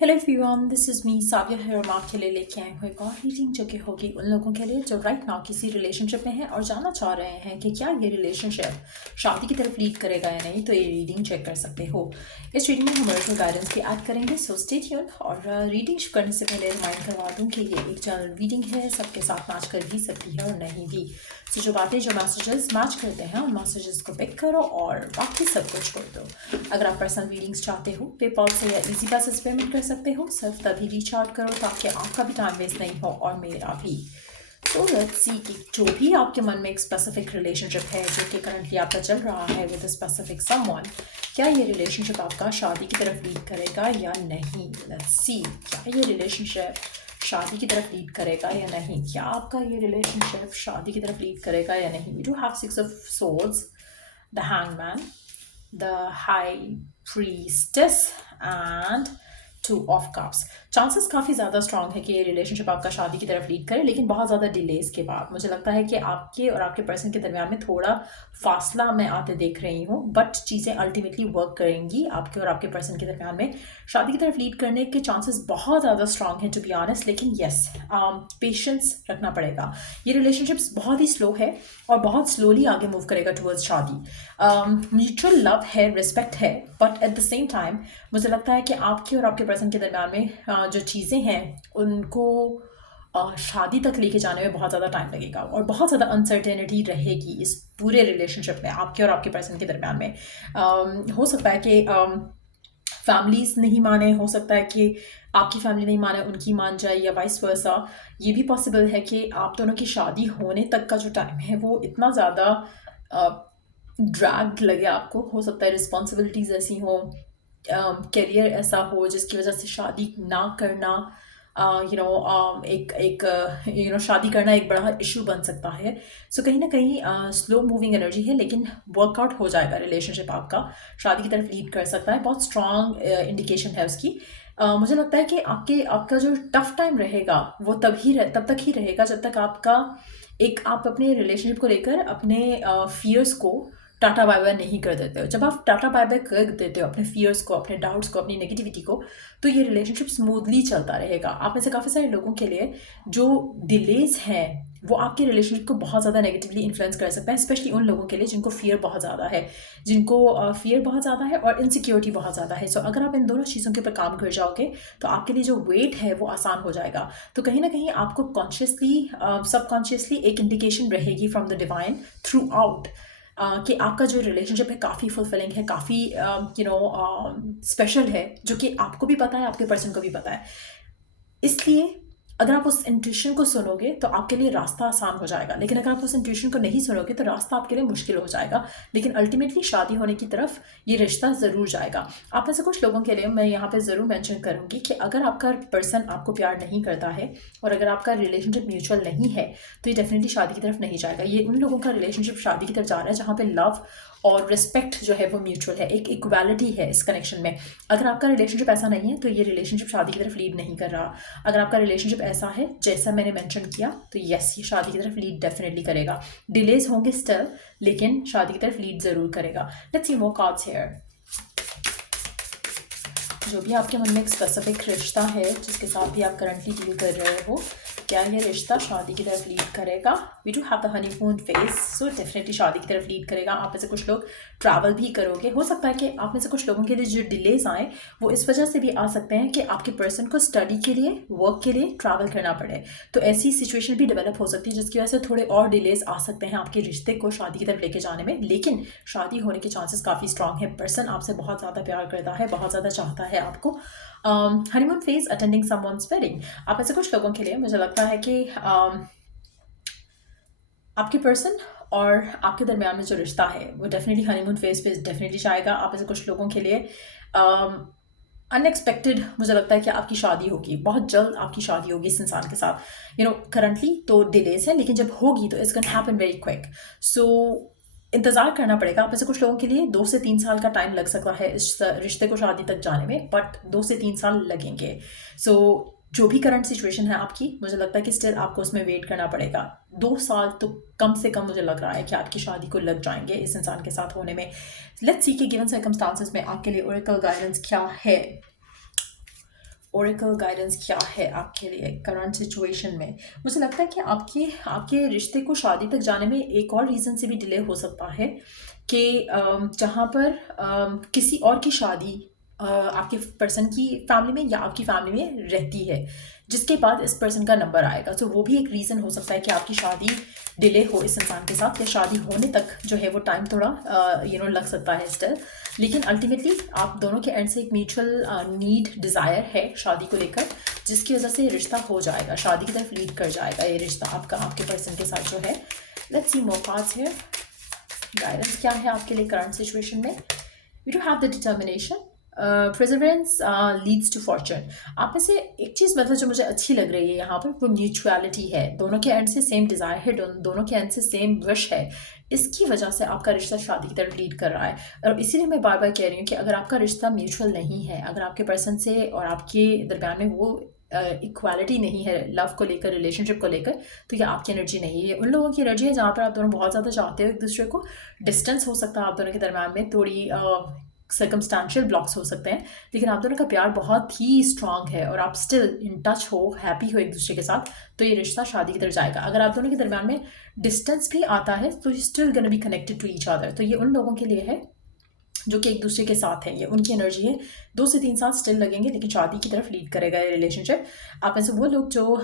Hello everyone, this is me Saviya है और मैं आपके लिए लेके आई हूँ एक और रीडिंग जो कि होगी उन लोगों के लिए जो राइट नाउ किसी रिलेशनशिप में हैं और जानना चाह रहे हैं कि क्या ये रिलेशनशिप शादी की तरफ लीड करेगा या नहीं। तो ये रीडिंग चेक कर सकते हो। इस रीडिंग में हम वर्चुअल गाइडेंस भी ऐड करेंगे, सो स्टे ट्यून। और रीडिंग करने से पहले रिमाइंड करवा दूँ कि ये एक जनरल रीडिंग है, सबके साथ मैच कर भी सकती है और नहीं भी। सो जो बातें जो मैसेजेस मैच करते हैं उन मैसेजेस को पिक करो और बाकी सब कुछ छोड़ दो। अगर आप पर्सनल रीडिंग्स चाहते हो पेपॉल से या इजी पैसेज पेमेंट कर सकते हो। सिर्फ तभी रीच आउट करो ताकि आपका भी टाइम वेस्ट नहीं हो और मेरा भी। सो लेट्स सी कि जो भी आपके मन में एक स्पेसिफिक रिलेशनशिप है जो कि करंटली आपका चल रहा है विद स्पेसिफिक समवन, क्या ये रिलेशनशिप आपका शादी की तरफ लीड करेगा या नहीं। लेट्स सी, क्या ये रिलेशनशिप शादी की तरफ लीड करेगा या नहीं। क्या आपका ये रिलेशनशिप शादी की तरफ लीड करेगा या नहीं। We do have six of swords, the hangman, the high priestess and two of cups. Chances काफ़ी ज़्यादा स्ट्रांग है कि ये रिलेशनशिप आपका शादी की तरफ लीड करे, लेकिन बहुत ज़्यादा डिलेज के बाद मुझे लगता है कि आपके और आपके पर्सन के दरमियान में थोड़ा फासला मैं आते देख रही हूँ, बट चीज़ें अल्टीमेटली वर्क करेंगी आपके और आपके पर्सन के दरमियान में। शादी की तरफ लीड करने के चांसेस बहुत ज़्यादा स्ट्रांग हैं टू बी ऑनेस्ट, लेकिन येस पेशेंस रखना पड़ेगा। ये रिलेशनशिप्स बहुत ही स्लो है और बहुत स्लोली आगे मूव करेगा टुवर्ड्स शादी। म्यूचुअल लव है, रिस्पेक्ट है, but at the same time मुझे लगता है कि आपके और आपके पर्सन के दरम्यान में जो चीज़ें हैं उनको शादी तक लेके जाने में बहुत ज़्यादा टाइम लगेगा और बहुत ज़्यादा अनसर्टेनिटी रहेगी इस पूरे रिलेशनशिप में आपके और आपके पर्सन के दरम्यान में। हो सकता है कि फैमिलीज नहीं माने, हो सकता है कि आपकी फैमिली नहीं माने उनकी मान जाए, या वाइस वर्सा। ये भी पॉसिबल है कि आप दोनों की शादी होने तक का जो टाइम है वो इतना ज़्यादा ड्रैग्ड लगे आपको। हो सकता है रिस्पॉन्सिबिलिटीज़ ऐसी हों, करियर ऐसा हो जिसकी वजह से शादी ना करना शादी करना एक बड़ा इशू बन सकता है। सो कहीं ना कहीं स्लो मूविंग एनर्जी है, लेकिन वर्कआउट हो जाएगा रिलेशनशिप आपका, शादी की तरफ लीड कर सकता है। बहुत स्ट्रॉन्ग इंडिकेशन है उसकी। मुझे लगता है कि आपका जो टफ टाइम रहेगा वो तब तक ही रहेगा जब तक आप अपने रिलेशनशिप को लेकर अपने फियर्स को टाटा बाय बाय नहीं कर देते हो। जब आप टाटा बाय बाय कर देते हो अपने फियर्स को, अपने डाउट्स को, अपनी नेगेटिविटी को, तो ये रिलेशनशिप स्मूथली चलता रहेगा। आप में से काफ़ी सारे लोगों के लिए जो डिलेज हैं वो आपके रिलेशनशिप को बहुत ज़्यादा नेगेटिवली इन्फ्लुएंस कर सकता है, स्पेशली उन लोगों के लिए जिनको फियर बहुत ज़्यादा है, फियर बहुत ज़्यादा है और इनसिक्योरिटी बहुत ज़्यादा है। सो अगर आप इन दोनों चीज़ों के ऊपर काम कर जाओगे तो आपके लिए जो वेट है वो आसान हो जाएगा। तो कहीं ना कहीं आपको कॉन्शियसली सबकॉन्शियसली एक इंडिकेशन रहेगी from the divine through out कि आपका जो रिलेशनशिप है काफ़ी फुलफिलिंग है, काफ़ी स्पेशल है, जो कि आपको भी पता है, आपके पर्सन को भी पता है। इसलिए अगर आप उस इंट्यूशन को सुनोगे तो आपके लिए रास्ता आसान हो जाएगा, लेकिन अगर आप उस इंट्यूशन को नहीं सुनोगे तो रास्ता आपके लिए मुश्किल हो जाएगा। लेकिन अल्टीमेटली शादी होने की तरफ ये रिश्ता ज़रूर जाएगा। आप में से कुछ लोगों के लिए मैं यहाँ पे ज़रूर मेंशन करूँगी कि अगर आपका पर्सन आपको प्यार नहीं करता है और अगर आपका रिलेशनशिप म्यूचुअल नहीं है तो ये डेफिनेटली शादी की तरफ नहीं जाएगा। ये उन लोगों का रिलेशनशिप शादी की तरफ जा रहा है जहाँ पे लव और रिस्पेक्ट जो है वो म्यूचुअल है, एक इक्वालिटी है इस कनेक्शन में। अगर आपका रिलेशनशिप ऐसा नहीं है तो ये रिलेशनशिप शादी की तरफ लीड नहीं कर रहा। अगर आपका रिलेशनशिप ऐसा है जैसा मैंने मेंशन किया तो यस, ये शादी की तरफ लीड डेफिनेटली करेगा। डिलेज होंगे स्टिल, लेकिन शादी की तरफ लीड ज़रूर करेगा। Let's see more cards here. जो भी आपके मन में एक स्पेसिफिक रिश्ता है जिसके साथ भी आप करंटली डील कर रहे हो, क्या ये रिश्ता शादी की तरफ लीड करेगा। We do have the honeymoon phase, so definitely शादी की तरफ लीड करेगा। आप में से कुछ लोग ट्रैवल भी करोगे। हो सकता है कि आप में से कुछ लोगों के लिए जो डिलेज आए वो इस वजह से भी आ सकते हैं कि आपके पर्सन को स्टडी के लिए, वर्क के लिए ट्रैवल करना पड़े। तो ऐसी सिचुएशन भी डेवलप हो सकती है जिसकी वजह से थोड़े और डिलेज आ सकते हैं आपके रिश्ते को शादी की तरफ लेके जाने में। लेकिन शादी होने के चांसेस काफ़ी स्ट्रांग है। पर्सन आपसे बहुत ज़्यादा प्यार करता है, बहुत ज़्यादा चाहता है आपको। Honeymoon phase, attending someone's wedding. आप ऐसे कुछ लोगों के लिए मुझे लगता है कि आपके पर्सन और आपके दरमियान में जो रिश्ता है वो डेफिनेटली हनीमून फेज पे डेफिनेटली जाएगा। आप ऐसे कुछ लोगों के लिए अनएक्सपेक्टेड मुझे लगता है कि आपकी शादी होगी, बहुत जल्द आपकी शादी होगी इस इंसान के साथ। करंटली तो डिलेज है, लेकिन जब होगी तो it's gonna happen very quick. So इंतज़ार करना पड़ेगा। आप ऐसे कुछ लोगों के लिए 2 से 3 साल का टाइम लग सकता है इस रिश्ते को शादी तक जाने में, बट 2 से 3 साल लगेंगे। सो जो भी करंट सिचुएशन है आपकी, मुझे लगता है कि स्टिल आपको उसमें वेट करना पड़ेगा। 2 साल तो कम से कम मुझे लग रहा है कि आपकी शादी को लग जाएंगे इस इंसान के साथ होने में। लेट्स सी कि गिवन सर्कमस्टांसेस में आपके लिए ओरेकल गाइडेंस क्या है। ओरेकल गाइडेंस क्या है आपके लिए करंट सिचुएशन में? मुझे लगता है कि आपके आपके रिश्ते को शादी तक जाने में एक और रीज़न से भी डिले हो सकता है कि जहाँ पर किसी और की शादी आपके पर्सन की फैमिली में या आपकी फैमिली में रहती है, जिसके बाद इस पर्सन का नंबर आएगा। तो वो भी एक रीज़न हो सकता है कि आपकी शादी डिले हो इस इंसान के साथ, या शादी होने तक जो है वो टाइम थोड़ा लग सकता है स्टिल। लेकिन अल्टीमेटली आप दोनों के एंड से एक म्यूचुअल नीड डिज़ायर है शादी को लेकर, जिसकी वजह से ये रिश्ता हो जाएगा, शादी की तरफ लीड कर जाएगा ये रिश्ता आपका आपके पर्सन के साथ जो है। Let's see more cards here. Guidance क्या है आपके लिए करंट सिचुएशन में? We do have the determination, perseverance leads to fortune. आप में से एक चीज़ मतलब जो मुझे अच्छी लग रही है यहाँ पर, वो म्यूचुअलिटी है। दोनों के एंड से सेम डिज़ायर है, दोनों के एंड से सेम विश है। इसकी वजह से आपका रिश्ता शादी की तरफ लीड कर रहा है। और इसीलिए मैं बार बार कह रही हूँ कि अगर आपका रिश्ता म्यूचुअल नहीं है, अगर आपके पर्सन से और आपके दरम्यान में वो इक्वालिटी नहीं है लव को लेकर, रिलेशनशिप को लेकर, तो ये आपकी एनर्जी नहीं है। ये उन लोगों की एनर्जी है जहाँ पर आप दोनों बहुत ज़्यादा चाहते हो एक दूसरे को। डिस्टेंस हो सकता है आप दोनों के दरम्यान में, थोड़ी सर्कमस्टांशियल ब्लॉक्स हो सकते हैं, लेकिन आप दोनों का प्यार बहुत ही स्ट्रांग है और आप स्टिल इन टच हो, हैप्पी हो एक दूसरे के साथ। तो ये रिश्ता शादी की तरफ जाएगा। अगर आप दोनों के दरम्यान में डिस्टेंस भी आता है तो you still gonna be connected to each other. तो ये उन लोगों के लिए है जो कि एक दूसरे के साथ हैं, ये उनकी एनर्जी है। 2 से 3 साल स्टिल लगेंगे, लेकिन शादी की तरफ लीड करेगा ये रिलेशनशिप। आप में से वो लोग जो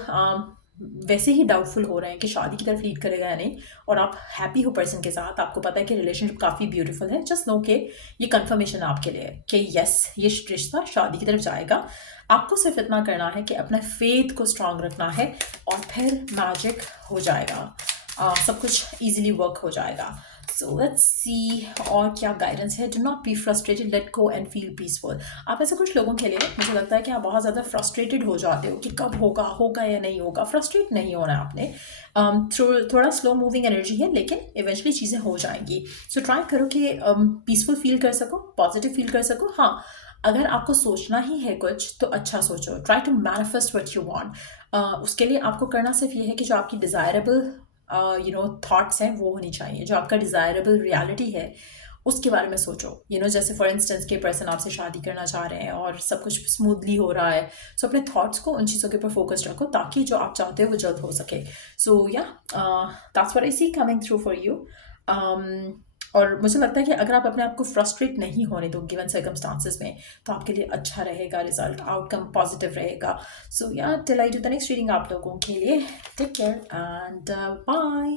वैसे ही डाउटफुल हो रहे हैं कि शादी की तरफ लीड करेगा या नहीं, और आप हैप्पी हो पर्सन के साथ, आपको पता है कि रिलेशनशिप काफ़ी ब्यूटीफुल है, जस्ट नो के ये कंफर्मेशन आपके लिए कि यस ये रिश्ता शादी की तरफ जाएगा। आपको सिर्फ इतना करना है कि अपना फेथ को स्ट्रांग रखना है और फिर मैजिक हो जाएगा, सब कुछ ईजिली वर्क हो जाएगा। सो लेट्स सी और क्या गाइडेंस है। Do not be frustrated, let go and feel peaceful. आप ऐसे कुछ लोगों के लिए मुझे लगता है कि आप बहुत ज़्यादा फ्रस्ट्रेटेड हो जाते हो कि कब होगा या नहीं होगा। फ्रस्ट्रेट नहीं होना है आपने। थोड़ा स्लो मूविंग एनर्जी है, लेकिन इवेंचुअली चीज़ें हो जाएंगी। सो ट्राई करो कि पीसफुल फील कर सको, पॉजिटिव फील कर सको। हाँ, अगर आपको सोचना ही है कुछ तो अच्छा सोचो। Try to manifest what you want. उसके लिए आपको करना सिर्फ ये है कि जो आपकी डिज़ायरेबल थॉट्स हैं वो होनी चाहिए, जो आपका डिज़ायरेबल रियलिटी है उसके बारे में सोचो। जैसे फॉर इंस्टेंस के पर्सन आपसे शादी करना चाह रहे हैं और सब कुछ स्मूथली हो रहा है, सो अपने थॉट्स को उन चीज़ों के ऊपर फोकस रखो ताकि जो आप चाहते हो वो जल्द हो सके। सो या that's what I see coming through for you. और मुझे लगता है कि अगर आप अपने आप को फ्रस्ट्रेट नहीं होने दो गिवन सर्कमस्टांसेस में, तो आपके लिए अच्छा रहेगा, रिजल्ट आउटकम पॉजिटिव रहेगा। सो या till I do the next reading आप लोगों के लिए, टेक केयर एंड बाय।